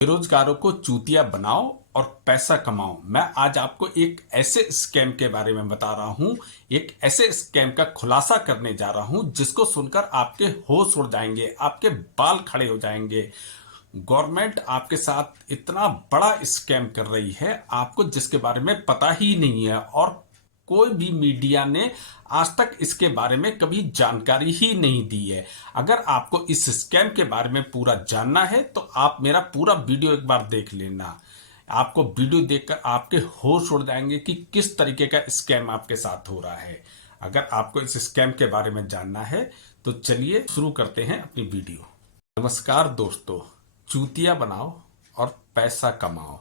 बेरोजगारों को चूतिया बनाओ और पैसा कमाओ। मैं आज आपको एक ऐसे स्कैम के बारे में बता रहा हूं, एक ऐसे स्कैम का खुलासा करने जा रहा हूं जिसको सुनकर आपके होश उड़ जाएंगे, आपके बाल खड़े हो जाएंगे। गवर्नमेंट आपके साथ इतना बड़ा स्कैम कर रही है, आपको जिसके बारे में पता ही नहीं है और कोई भी मीडिया ने आज तक इसके बारे में कभी जानकारी ही नहीं दी है। अगर आपको इस स्कैम के बारे में पूरा जानना है तो आप मेरा पूरा वीडियो एक बार देख लेना। आपको वीडियो देखकर आपके होश उड़ जाएंगे कि किस तरीके का स्कैम आपके साथ हो रहा है। अगर आपको इस स्कैम के बारे में जानना है तो चलिए शुरू करते हैं अपनी वीडियो। नमस्कार दोस्तों, चूतिया बनाओ और पैसा कमाओ,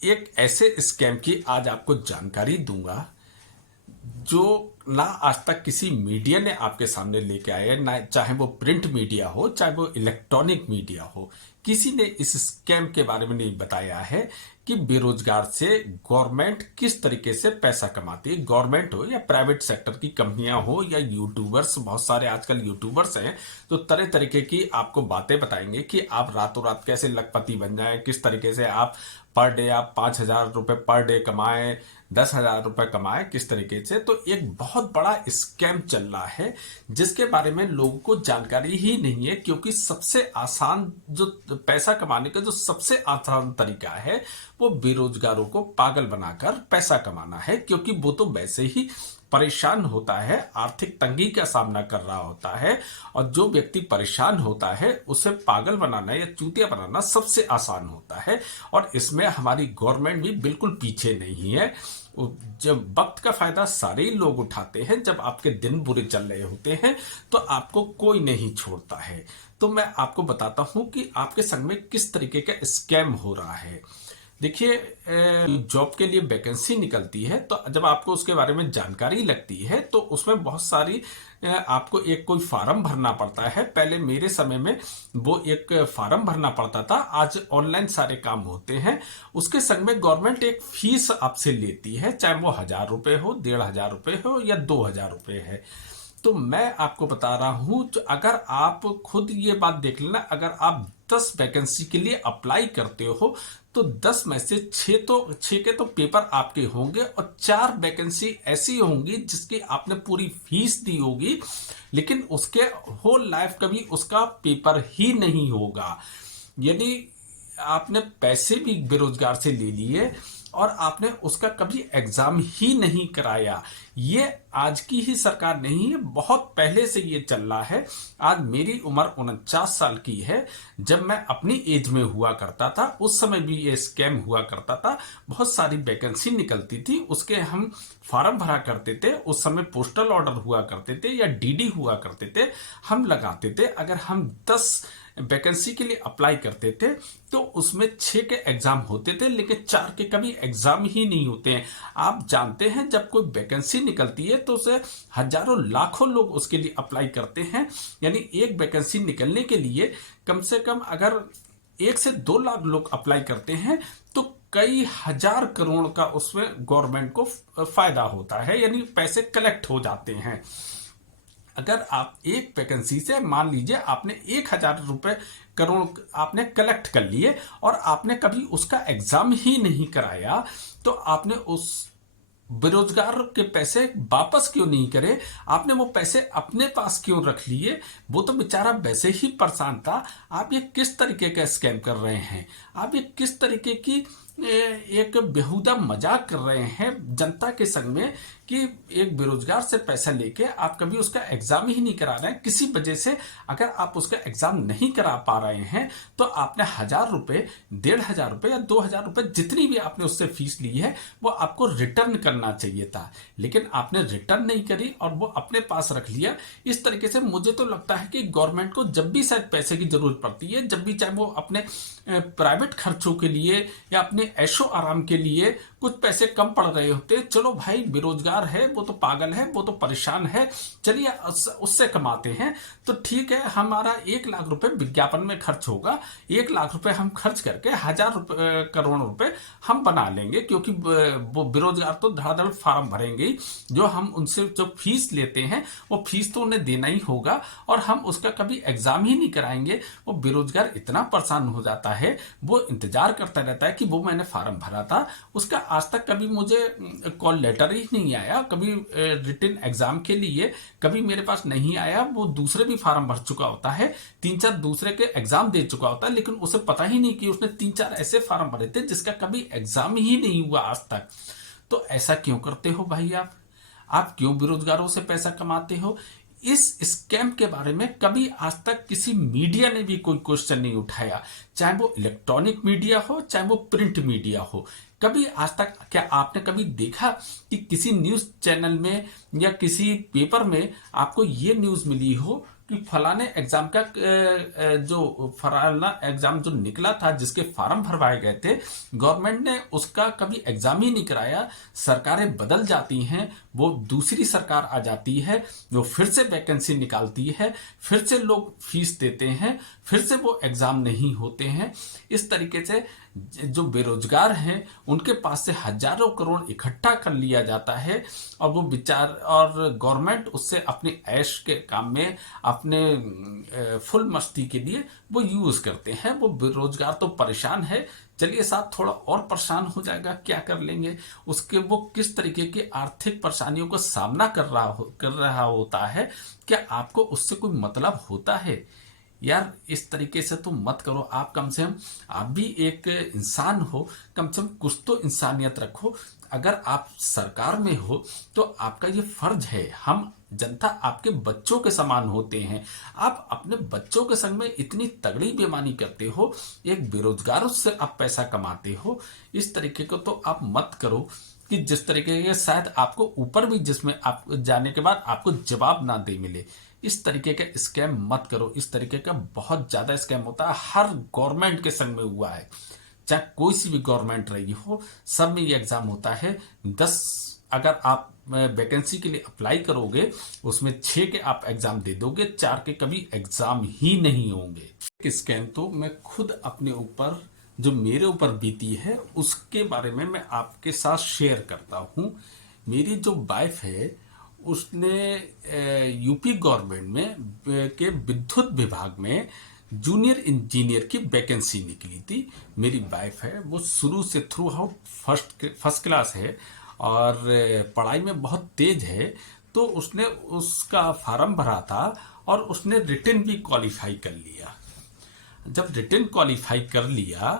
एक ऐसे स्कैम की आज आपको जानकारी दूंगा जो ना आज तक किसी मीडिया ने आपके सामने लेके आए, ना चाहे वो प्रिंट मीडिया हो चाहे वो इलेक्ट्रॉनिक मीडिया हो, किसी ने इस स्कैम के बारे में नहीं बताया है कि बेरोजगार से गवर्नमेंट किस तरीके से पैसा कमाती है। गवर्नमेंट हो या प्राइवेट सेक्टर की कंपनियां हो या यूट्यूबर्स, बहुत सारे आजकल यूट्यूबर्स हैं तो तरह तरीके की आपको बातें बताएंगे कि आप रातों रात कैसे लखपति बन जाएं, किस तरीके से आप पर डे आप 5,000 रुपए पर डे कमाएं, 10,000 रुपए कमाएं, किस तरीके से। तो एक बहुत बड़ा स्कैम चल रहा है जिसके बारे में लोगों को जानकारी ही नहीं है, क्योंकि सबसे आसान जो पैसा कमाने का जो सबसे आसान तरीका है वो बेरोजगारों को पागल बनाकर पैसा कमाना है, क्योंकि वो तो वैसे ही परेशान होता है, आर्थिक तंगी का सामना कर रहा होता है और जो व्यक्ति परेशान होता है उसे पागल बनाना या चूतिया बनाना सबसे आसान होता है। और इसमें हमारी गवर्नमेंट भी बिल्कुल पीछे नहीं है। जब वक्त का फायदा सारे ही लोग उठाते हैं, जब आपके दिन बुरे चल रहे होते हैं तो आपको कोई नहीं छोड़ता है। तो मैं आपको बताता हूं कि आपके संग में किस तरीके का स्कैम हो रहा है। देखिए, जॉब के लिए वैकेंसी निकलती है तो जब आपको उसके बारे में जानकारी लगती है तो उसमें बहुत सारी आपको एक कोई फार्म भरना पड़ता है। पहले मेरे समय में वो एक फार्म भरना पड़ता था, आज ऑनलाइन सारे काम होते हैं। उसके संग में गवर्नमेंट एक फीस आपसे लेती है, चाहे वो 1,000 रुपए हो, 1,500 रुपए हो या 2,000 रुपए है। तो मैं आपको बता रहा हूं, अगर आप खुद ये बात देख लेना, अगर आप 10 वैकेंसी के लिए अप्लाई करते हो तो 10 में से 6 के तो पेपर आपके होंगे और 4 वैकेंसी ऐसी होंगी जिसकी आपने पूरी फीस दी होगी, लेकिन उसके होल लाइफ कभी उसका पेपर ही नहीं होगा। यदि आपने पैसे भी बेरोजगार से ले लिए और आपने उसका कभी एग्जाम ही नहीं कराया, ये आज की ही सरकार नहीं है, बहुत पहले से ये चल रहा है। आज मेरी उम्र 49 साल की है, जब मैं अपनी एज में हुआ करता था उस समय भी ये स्कैम हुआ करता था। बहुत सारी वैकेंसी निकलती थी, उसके हम फॉर्म भरा करते थे। उस समय पोस्टल ऑर्डर हुआ करते थे या डीडी हुआ करते थे, हम लगाते थे। अगर हम 10 वैकेंसी के लिए अप्लाई करते थे तो उसमें 6 के एग्जाम होते थे, लेकिन 4 के कभी एग्जाम ही नहीं होते हैं। आप जानते हैं, जब कोई वैकेंसी निकलती है तो उसे हजारों लाखों लोग उसके लिए अप्लाई करते हैं। यानी एक वैकेंसी निकलने के लिए कम से कम अगर 1 से 2 लाख लोग अप्लाई करते हैं तो कई हजार करोड़ का उसमें गवर्नमेंट को फायदा होता है, यानी पैसे कलेक्ट हो जाते हैं। अगर आप एक वैकेंसी से मान लीजिए आपने 1,000 रुपए करोड़ आपने कलेक्ट कर लिए और आपने कभी उसका एग्जाम ही नहीं कराया, तो आपने उस बेरोजगार के पैसे वापस क्यों नहीं करे? आपने वो पैसे अपने पास क्यों रख लिए? वो तो बेचारा वैसे ही परेशान था। आप ये किस तरीके का स्कैम कर रहे हैं? आप ये किस तरीके की एक बेहुदा मजाक कर रहे हैं जनता के संग में कि एक बेरोजगार से पैसा लेके आप कभी उसका एग्जाम ही नहीं करा रहे हैं। किसी वजह से अगर आप उसका एग्जाम नहीं करा पा रहे हैं तो आपने 1,000 रुपए, 1,500 रुपए या 2,000 रुपए जितनी भी आपने उससे फीस ली है वो आपको रिटर्न करना चाहिए था, लेकिन आपने रिटर्न नहीं करी और वो अपने पास रख लिया। इस तरीके से मुझे तो लगता है कि गवर्नमेंट को जब भी शायद पैसे की जरूरत पड़ती है, जब भी चाहे वो अपने प्राइवेट खर्चों के लिए या अपने अपने ऐशो आराम के लिए कुछ पैसे कम पड़ रहे होते, चलो भाई बेरोजगार है, वो तो पागल है, वो तो परेशान है, चलिए उससे कमाते हैं, तो ठीक है, हमारा 1 लाख रुपए विज्ञापन में खर्च होगा, 1 लाख रुपए हम खर्च करके 1,000 करोड़ रुपए हम बना लेंगे, क्योंकि वो बेरोजगार तो धड़ाधड़ फार्म भरेंगे ही, जो हम उनसे जो फीस लेते हैं वो फीस तो उन्हें देना ही होगा, और हम उसका कभी एग्जाम ही नहीं कराएंगे। वो बेरोजगार इतना परेशान हो जाता है, वो इंतजार करता रहता है कि वो मैंने फार्म भरा था, उसका आज तक कभी मुझे कॉल लेटर ही नहीं आया, कभी रिटन एग्जाम के लिए कभी मेरे पास नहीं आया। वो दूसरे भी फार्म भर चुका होता है, 3-4 दूसरे के एग्जाम दे चुका होता है, लेकिन उसे पता ही नहीं कि उसने 3-4 ऐसे फार्म भरे थे जिसका कभी एग्जाम ही नहीं हुआ आज तक। तो ऐसा क्यों करते हो भाई? आप क्यों बेरोजगारों से पैसा कमाते हो? इस स्कैम के बारे में कभी आज तक किसी मीडिया ने भी कोई क्वेश्चन नहीं उठाया, चाहे वो इलेक्ट्रॉनिक मीडिया हो, चाहे वो प्रिंट मीडिया हो। कभी आज तक क्या आपने कभी देखा कि किसी न्यूज चैनल में या किसी पेपर में आपको ये न्यूज मिली हो कि फलाने एग्जाम का जो फलाना एग्जाम जो निकला था, जिसके फॉर्म भरवाए गए थे, गवर्नमेंट ने उसका कभी एग्जाम ही नहीं कराया। सरकारें बदल जाती हैं, वो दूसरी सरकार आ जाती है, वो फिर से वैकेंसी निकालती है, फिर से लोग फीस देते हैं, फिर से वो एग्जाम नहीं होते हैं। इस तरीके से जो बेरोजगार हैं उनके पास से हजारों करोड़ इकट्ठा कर लिया जाता है, और वो विचार और गवर्नमेंट उससे अपने ऐश के काम में, अपने फुल मस्ती के लिए वो यूज करते हैं। वो बेरोजगार तो परेशान है, चलिए साहब थोड़ा और परेशान हो जाएगा, क्या कर लेंगे उसके, वो किस तरीके की आर्थिक परेशानियों का सामना कर रहा होता है, क्या आपको उससे कोई मतलब होता है? यार इस तरीके से तो मत करो। आप कम से कम, आप भी एक इंसान हो, कम से कम कुछ तो इंसानियत रखो। अगर आप सरकार में हो तो आपका ये फर्ज है, हम जनता आपके बच्चों के समान होते हैं। आप अपने बच्चों के संग में इतनी तगड़ी बेईमानी करते हो, एक बेरोजगारों से आप पैसा कमाते हो, इस तरीके को तो आप मत करो कि जिस तरीके के शायद आपको ऊपर भी, जिसमें आप जाने के बाद आपको जवाब ना दे मिले। इस तरीके का स्कैम मत करो। इस तरीके का बहुत ज्यादा स्कैम होता है, हर गवर्नमेंट के संग में हुआ है, चाहे कोई सी भी गवर्नमेंट रही हो, सब में ये एग्जाम होता है। 10 अगर आप वैकेंसी के लिए अप्लाई करोगे, उसमें 6 के आप एग्जाम दे दोगे, 4 के कभी एग्जाम ही नहीं होंगे। स्कैम तो मैं खुद अपने ऊपर, जो मेरे ऊपर बीती है, उसके बारे में मैं आपके साथ शेयर करता हूं। मेरी जो वाइफ है, उसने यूपी गवर्नमेंट में के विद्युत विभाग में जूनियर इंजीनियर की वैकेंसी निकली थी। मेरी वाइफ है, वो शुरू से थ्रू आउट फर्स्ट क्लास है और पढ़ाई में बहुत तेज है, तो उसने उसका फॉर्म भरा था और उसने रिटन भी क्वालिफाई कर लिया। जब रिटन क्वालिफाई कर लिया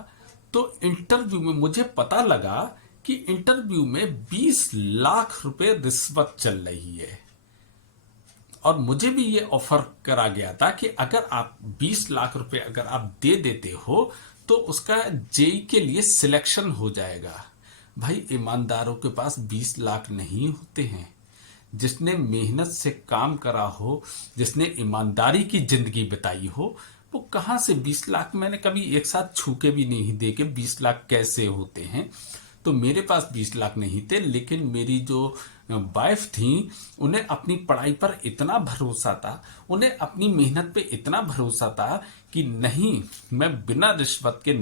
तो इंटरव्यू में मुझे पता लगा कि इंटरव्यू में 20 लाख रुपए रिश्वत चल रही है, और मुझे भी ये ऑफर करा गया था कि अगर आप 20 लाख रुपए अगर आप दे देते हो तो उसका जेई के लिए सिलेक्शन हो जाएगा। भाई ईमानदारों के पास 20 लाख नहीं होते हैं। जिसने मेहनत से काम करा हो, जिसने ईमानदारी की जिंदगी बिताई हो, वो कहां से 20 लाख, मैंने कभी एक साथ छू के भी नहीं देखे 20 लाख कैसे होते हैं। तो मेरे पास 20 लाख नहीं थे, लेकिन मेरी जो वाइफ थी, उन्हें अपनी पढ़ाई पर इतना भरोसा था, उन्हें अपनी मेहनत पे इतना भरोसा था कि नहीं, मैं बिना रिश्वत के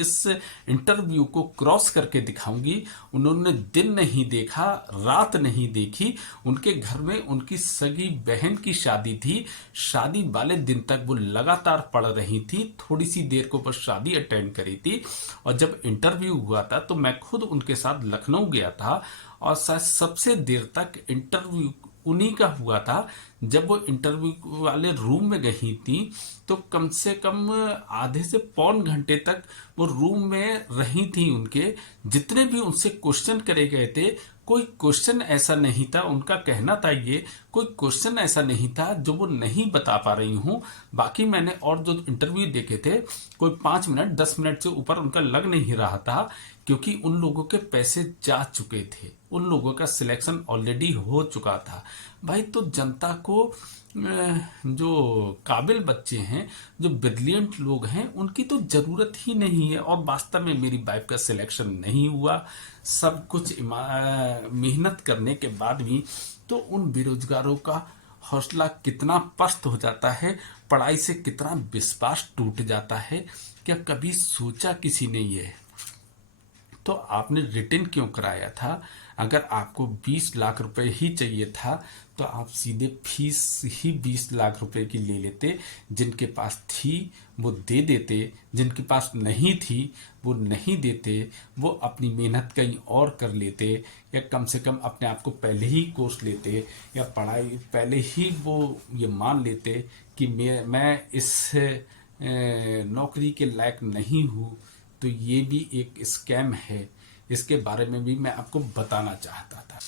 इस इंटरव्यू को क्रॉस करके दिखाऊंगी। उन्होंने दिन नहीं देखा, रात नहीं देखी। उनके घर में उनकी सगी बहन की शादी थी, शादी वाले दिन तक वो लगातार पढ़ रही थी, थोड़ी सी देर को बस शादी अटेंड करी थी। और जब इंटरव्यू हुआ था तो मैं खुद उनके साथ लखनऊ गया था, और शायद सबसे देर तक इंटरव्यू उन्हीं का हुआ था। जब वो इंटरव्यू वाले रूम में गई थी तो कम से कम आधे से पौन घंटे तक वो रूम में रही थी। उनके जितने भी उनसे क्वेश्चन करे गए थे, कोई क्वेश्चन ऐसा नहीं था, उनका कहना था ये, कोई क्वेश्चन ऐसा नहीं था जो वो नहीं बता पा रही हूँ। बाकी मैंने और जो इंटरव्यू देखे थे, कोई 5 मिनट 10 मिनट से ऊपर उनका लग नहीं रहा था, क्योंकि उन लोगों के पैसे जा चुके थे, उन लोगों का सिलेक्शन ऑलरेडी हो चुका था। भाई तो जनता को जो काबिल बच्चे हैं, जो ब्रिलियंट लोग हैं, उनकी तो ज़रूरत ही नहीं है। और वास्तव में मेरी वाइफ का सिलेक्शन नहीं हुआ। सब कुछ मेहनत करने के बाद भी तो उन बेरोजगारों का हौसला कितना पस्त हो जाता है, पढ़ाई से कितना विश्वास टूट जाता है। क्या कभी सोचा किसी ने ये? तो आपने रिटर्न क्यों कराया था? अगर आपको 20 लाख रुपए ही चाहिए था तो आप सीधे फीस ही 20 लाख रुपए की ले लेते। जिनके पास थी वो दे देते, जिनके पास नहीं थी वो नहीं देते, वो अपनी मेहनत कहीं और कर लेते, या कम से कम अपने आप को पहले ही कोर्स लेते, या पढ़ाई पहले ही वो ये मान लेते कि मैं इस नौकरी के लायक नहीं हूँ। तो ये भी एक स्कैम है, इसके बारे में भी मैं आपको बताना चाहता था।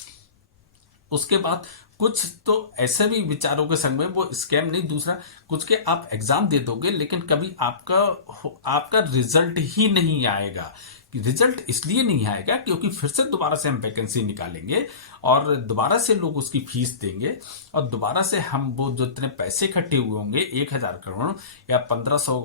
उसके बाद कुछ तो ऐसे भी विचारों के संग में वो स्कैम नहीं, दूसरा कुछ के आप एग्जाम दे दोगे लेकिन कभी आपका रिजल्ट ही नहीं आएगा। रिजल्ट इसलिए नहीं आएगा क्योंकि फिर से दोबारा से हम वैकेंसी निकालेंगे और दोबारा से लोग उसकी फीस देंगे और दोबारा से हम वो जो इतने पैसे इकट्ठे हुए होंगे 1000 करोड़ या 1500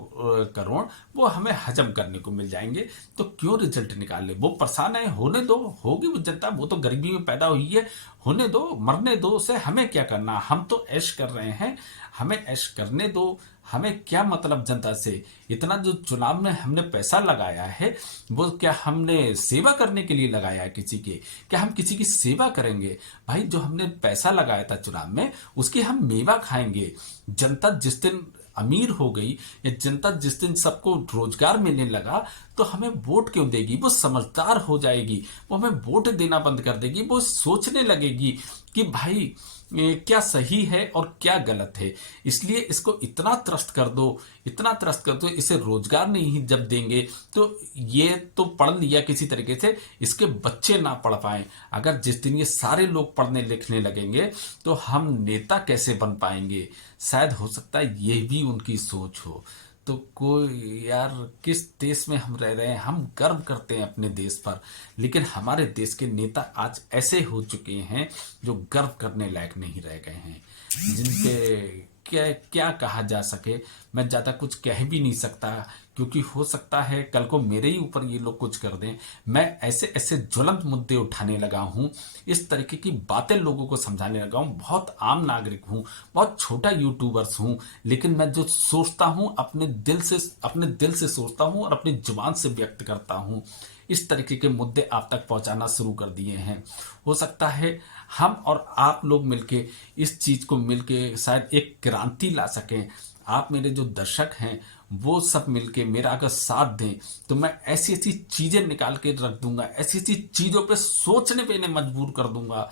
करोड़, वो हमें हजम करने को मिल जाएंगे। तो क्यों रिजल्ट निकाले? वो परेशान है, होने दो, होगी वो जनता, वो तो गरीबी में पैदा हुई है, होने दो, मरने दो उसे, हमें क्या करना? हम तो ऐश कर रहे हैं, हमें ऐश करने दो। हमें क्या मतलब जनता से? इतना जो चुनाव में हमने पैसा लगाया है वो क्या हमने सेवा करने के लिए लगाया है किसी के? क्या हम किसी की सेवा करेंगे? भाई जो हमने पैसा लगाया था चुनाव में उसकी हम मेवा खाएंगे। जनता जिस दिन अमीर हो गई या जनता जिस दिन सबको रोजगार मिलने लगा तो हमें वोट क्यों देगी? वो समझदार हो जाएगी, वो हमें वोट देना बंद कर देगी, वो सोचने लगेगी कि भाई क्या सही है और क्या गलत है। इसलिए इसको इतना त्रस्त कर दो, इतना त्रस्त कर दो, इसे रोजगार नहीं जब देंगे तो ये तो पढ़ लिया किसी तरीके से, इसके बच्चे ना पढ़ पाए। अगर जिस दिन ये सारे लोग पढ़ने लिखने लगेंगे तो हम नेता कैसे बन पाएंगे? शायद हो सकता है ये भी उनकी सोच हो। तो कोई यार, किस देश में हम रह रहे हैं? हम गर्व करते हैं अपने देश पर, लेकिन हमारे देश के नेता आज ऐसे हो चुके हैं जो गर्व करने लायक नहीं रह गए हैं, जिनके क्या क्या कहा जा सके। मैं ज़्यादा कुछ कह भी नहीं सकता क्योंकि हो सकता है कल को मेरे ही ऊपर ये लोग कुछ कर दें। मैं ऐसे ऐसे ज्वलंत मुद्दे उठाने लगा हूँ, इस तरीके की बातें लोगों को समझाने लगा हूँ। बहुत आम नागरिक हूँ, बहुत छोटा यूट्यूबर्स हूँ, लेकिन मैं जो सोचता हूँ अपने दिल से सोचता हूँ और अपनी जुबान से व्यक्त करता हूँ। इस तरीके के मुद्दे आप तक पहुंचाना शुरू कर दिए हैं। हो सकता है हम और आप लोग मिलके इस चीज को मिलके शायद एक क्रांति ला सकें। आप मेरे जो दर्शक हैं वो सब मिलके मेरा अगर साथ दें तो मैं ऐसी ऐसी चीजें निकाल के रख दूंगा, ऐसी ऐसी चीजों पे सोचने पे इन्हें मजबूर कर दूंगा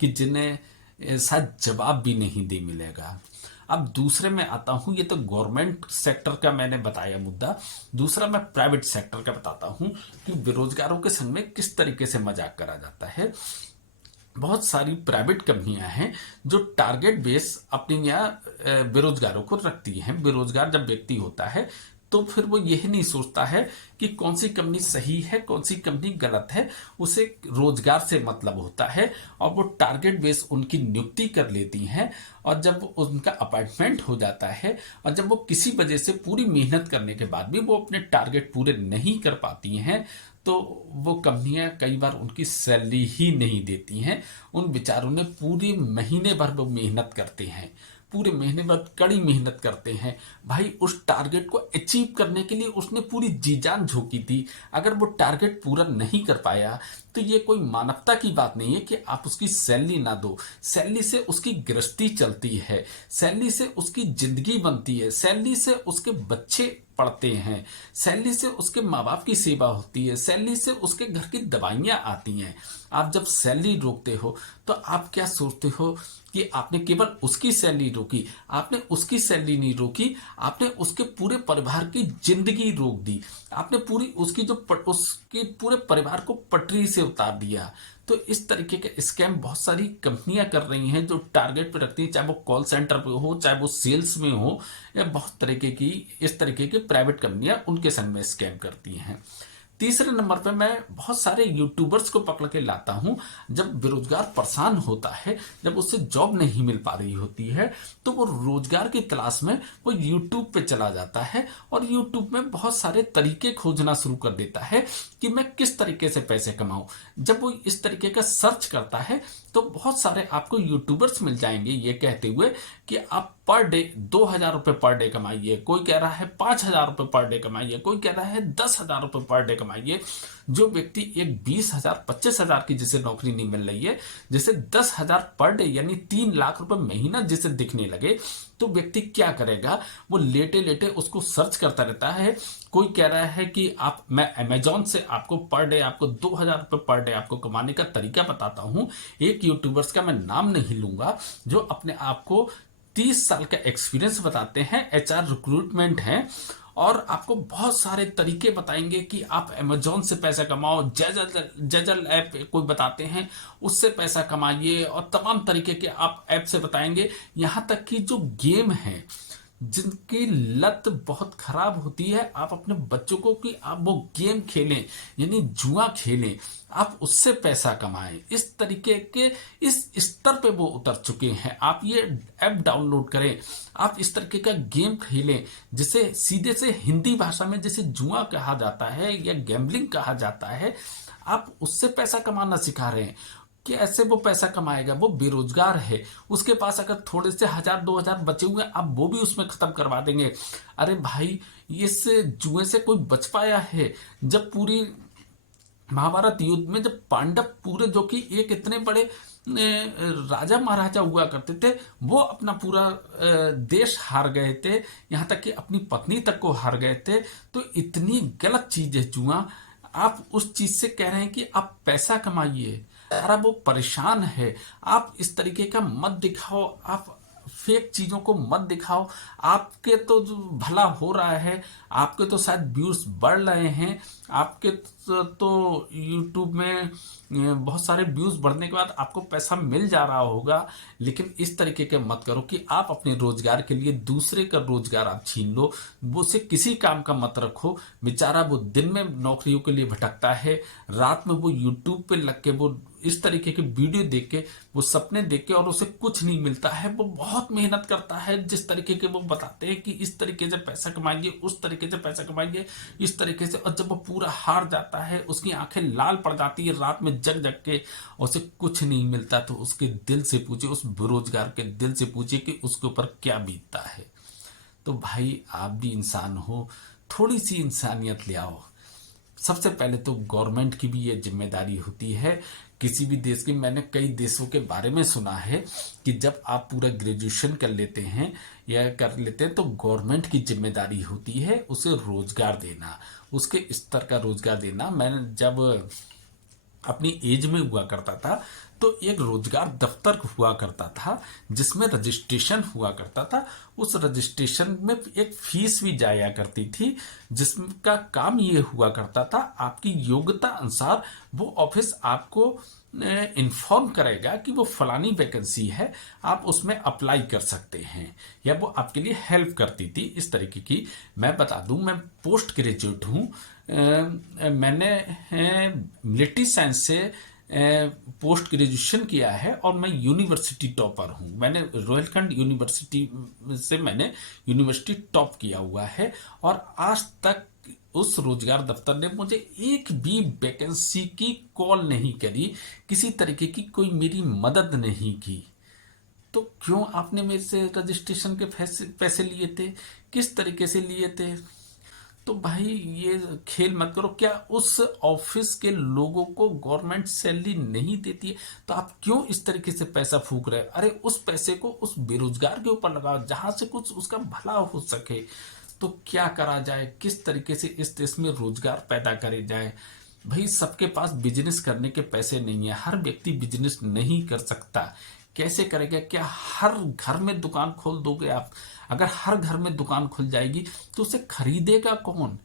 कि जिन्हें शायद जवाब भी नहीं दे मिलेगा। अब दूसरे में आता हूं, ये तो गवर्नमेंट सेक्टर का मैंने बताया मुद्दा। दूसरा मैं प्राइवेट सेक्टर का बताता हूं कि बेरोजगारों के संग में किस तरीके से मजाक करा जाता है। बहुत सारी प्राइवेट कंपनियां हैं जो टारगेट बेस अपनी यहाँ बेरोजगारों को रखती हैं। बेरोजगार जब व्यक्ति होता है तो फिर वो यही नहीं सोचता है कि कौन सी कंपनी सही है कौन सी कंपनी गलत है, उसे रोजगार से मतलब होता है और वो टारगेट बेस उनकी नियुक्ति कर लेती हैं। और जब उनका अपॉइंटमेंट हो जाता है और जब वो किसी वजह से पूरी मेहनत करने के बाद भी वो अपने टारगेट पूरे नहीं कर पाती हैं तो वो कंपनियां कई बार उनकी सैलरी ही नहीं देती हैं। उन बेचारों ने पूरे महीने भर वो मेहनत करते हैं, पूरे महीने भर कड़ी मेहनत करते हैं। भाई उस टारगेट को अचीव करने के लिए उसने पूरी जी जान झोंकी थी। अगर वो टारगेट पूरा नहीं कर पाया तो ये कोई मानवता की बात नहीं है कि आप उसकी सैलरी ना दो। सैलरी से उसकी गृहस्थी चलती है, सैलरी से उसकी जिंदगी बनती है, सैलरी से उसके बच्चे पढ़ते हैं, सैलरी से उसके माँ बाप की सेवा होती है, सैलरी से उसके घर की दवाइयाँ आती हैं। आप जब सैलरी रोकते हो तो आप क्या सोचते हो कि आपने केवल उसकी सैलरी रोकी? आपने उसकी सैलरी नहीं रोकी, आपने उसके पूरे परिवार की जिंदगी रोक दी। आपने पूरी उसकी उसके पूरे परिवार को पटरी से उतार दिया। तो इस तरीके के स्कैम बहुत सारी कंपनियां कर रही हैं जो टारगेट पे रखती हैं, चाहे वो कॉल सेंटर पे हो, चाहे वो सेल्स में हो, या बहुत तरीके की इस तरीके की प्राइवेट कंपनियां उनके संग में स्कैम करती हैं। तीसरे नंबर पे मैं बहुत सारे यूट्यूबर्स को पकड़ के लाता हूं। जब बेरोजगार परेशान होता है, जब उससे जॉब नहीं मिल पा रही होती है, तो वो रोजगार की तलाश में वो यूट्यूब पे चला जाता है और यूट्यूब में बहुत सारे तरीके खोजना शुरू कर देता है कि मैं किस तरीके से पैसे कमाऊं। जब वो इस तरीके का सर्च करता है तो बहुत सारे आपको यूट्यूबर्स मिल जाएंगे ये कहते हुए कि आप पर डे 2,000 रुपए पर डे कमाइए, कोई कह रहा है 5,000 रुपए पर डे कमाइए, कोई कह रहा है 10,000 रुपए पर डे कमाइए। जो व्यक्ति एक 20,000 25,000 की जिसे नौकरी नहीं मिल रही है, जिसे 10,000 पर डे यानी 3 लाख रुपए महीना जिसे दिखने लगे, तो व्यक्ति क्या करेगा, वो लेटे लेटे उसको सर्च करता रहता है। कोई कह रहा है कि मैं अमेजॉन से आपको पर डे आपको 2,000 रुपए पर डे आपको कमाने का तरीका बताता हूं। एक यूट्यूबर्स का मैं नाम नहीं लूंगा, जो अपने आप को 30 साल का एक्सपीरियंस बताते हैं, एचआर रिक्रूटमेंट हैं, और आपको बहुत सारे तरीके बताएंगे कि आप अमेजोन से पैसा कमाओ, जजल ऐप कोई बताते हैं उससे पैसा कमाइए, और तमाम तरीके के आप ऐप से बताएंगे। यहां तक कि जो गेम है जिनकी लत बहुत खराब होती है, आप अपने बच्चों को कि आप वो गेम खेलें यानी जुआ खेलें, आप उससे पैसा कमाएं, इस तरीके के इस स्तर पे वो उतर चुके हैं। आप ये ऐप डाउनलोड करें, आप इस तरीके का गेम खेलें जिसे सीधे से हिंदी भाषा में जिसे जुआ कहा जाता है या गैम्बलिंग कहा जाता है, आप उससे पैसा कमाना सिखा रहे हैं। कि ऐसे वो पैसा कमाएगा, वो बेरोजगार है, उसके पास अगर थोड़े से 1,000 2,000 बचे हुए हैं, आप वो भी उसमें खत्म करवा देंगे। अरे भाई, इस जुए से कोई बच पाया है? जब पूरी महाभारत युद्ध में जब पांडव पूरे, जो कि एक इतने बड़े राजा महाराजा हुआ करते थे, वो अपना पूरा देश हार गए थे, यहाँ तक कि अपनी पत्नी तक को हार गए थे। तो इतनी गलत चीज है जुआ। आप उस चीज से कह रहे हैं कि आप पैसा कमाइए, सारा वो परेशान है। आप इस तरीके का मत दिखाओ, आप फेक चीजों को मत दिखाओ। आपके तो जो भला हो रहा है, आपके तो शायद व्यूज बढ़ रहे हैं, आपके तो यूट्यूब में बहुत सारे व्यूज बढ़ने के बाद आपको पैसा मिल जा रहा होगा। लेकिन इस तरीके के मत करो कि आप अपने रोजगार के लिए दूसरे का रोजगार आप छीन लो, वो से किसी काम का मत रखो। बेचारा वो दिन में नौकरियों के लिए भटकता है, रात में वो यूट्यूब पे लग के वो इस तरीके के वीडियो देख के, वो सपने देख के, और उसे कुछ नहीं मिलता है। वो बहुत मेहनत करता है, जिस तरीके के वो बताते हैं कि इस तरीके से पैसा कमाएंगे, उस तरीके से पैसा कमाएंगे, इस तरीके से, और जब वो पूरा हार जाता है, उसकी आंखें लाल पड़ जाती है रात में जग जग के, और उसे कुछ नहीं मिलता, तो उसके दिल से पूछिए, उस बेरोजगार के दिल से पूछिए कि उसके ऊपर क्या बीतता है। तो भाई, आप भी इंसान हो, थोड़ी सी इंसानियत ले आओ। सबसे पहले तो गवर्नमेंट की भी ये जिम्मेदारी होती है, किसी भी देश की। मैंने कई देशों के बारे में सुना है कि जब आप पूरा ग्रेजुएशन कर लेते हैं या कर लेते हैं, तो गवर्नमेंट की जिम्मेदारी होती है उसे रोजगार देना, उसके स्तर का रोजगार देना। मैंने जब अपनी एज में हुआ करता था, तो एक रोजगार दफ्तर हुआ करता था जिसमें रजिस्ट्रेशन हुआ करता था। उस रजिस्ट्रेशन में एक फीस भी जाया करती थी, जिसका काम ये हुआ करता था, आपकी योग्यता अनुसार वो ऑफिस आपको इन्फॉर्म करेगा कि वो फलानी वैकेंसी है, आप उसमें अप्लाई कर सकते हैं, या वो आपके लिए हेल्प करती थी इस तरीके की। मैं बता दूं, मैं पोस्ट ग्रेजुएट हूँ। मैंने मिलिट्री साइंस से पोस्ट ग्रेजुएशन किया है, और मैं यूनिवर्सिटी टॉपर हूं। मैंने रोहिलखंड यूनिवर्सिटी से मैंने यूनिवर्सिटी टॉप किया हुआ है, और आज तक उस रोजगार दफ्तर ने मुझे एक भी वैकेंसी की कॉल नहीं करी, किसी तरीके की कोई मेरी मदद नहीं की। तो क्यों आपने मेरे से रजिस्ट्रेशन के पैसे लिए थे, किस तरीके से लिए थे? तो भाई, ये खेल मत करो। क्या उस ऑफिस के लोगों को गवर्नमेंट सैलरी नहीं देती है? तो आप क्यों इस तरीके से पैसा फूक रहे हैं? अरे, उस पैसे को उस बेरोजगार के ऊपर लगाओ, जहां से कुछ उसका भला हो सके। तो क्या करा जाए, किस तरीके से इस देश में रोजगार पैदा करे जाए? भाई, सबके पास बिजनेस करने के पैसे नहीं है, हर व्यक्ति बिजनेस नहीं कर सकता। कैसे करेगा? क्या हर घर में दुकान खोल दोगे आप? अगर हर घर में दुकान खुल जाएगी तो उसे खरीदेगा कौन?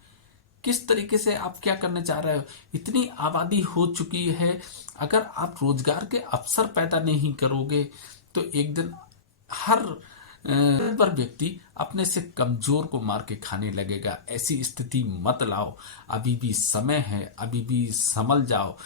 किस तरीके से आप क्या करने चाह रहे हो? इतनी आबादी हो चुकी है, अगर आप रोजगार के अवसर पैदा नहीं करोगे तो एक दिन हर पर व्यक्ति अपने से कमजोर को मार के खाने लगेगा। ऐसी स्थिति मत लाओ, अभी भी समय है, अभी भी संभल जाओ,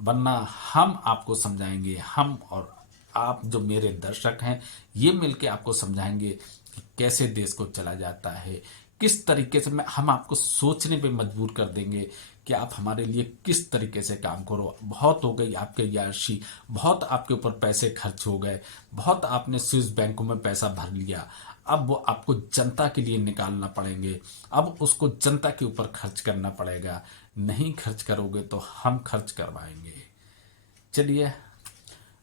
वरना हम आपको समझाएंगे। हम और आप जो मेरे दर्शक हैं, ये मिलके आपको समझाएंगे कि कैसे देश को चला जाता है, किस तरीके से। हम आपको सोचने पे मजबूर कर देंगे कि आप हमारे लिए किस तरीके से काम करो। बहुत हो गई आपके याशी, बहुत आपके ऊपर पैसे खर्च हो गए, बहुत आपने स्विस बैंकों में पैसा भर लिया। अब वो आपको जनता के लिए निकालना पड़ेंगे, अब उसको जनता के ऊपर खर्च करना पड़ेगा। नहीं खर्च करोगे तो हम खर्च करवाएंगे। चलिए,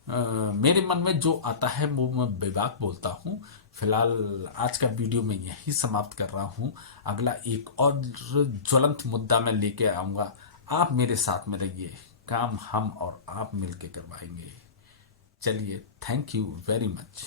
मेरे मन में जो आता है वो मैं बेबाक बोलता हूँ। फिलहाल आज का वीडियो मैं यहीं समाप्त कर रहा हूँ। अगला एक और ज्वलंत मुद्दा मैं लेके आऊँगा। आप मेरे साथ में रहिए, काम हम और आप मिलके करवाएंगे। चलिए, थैंक यू वेरी मच।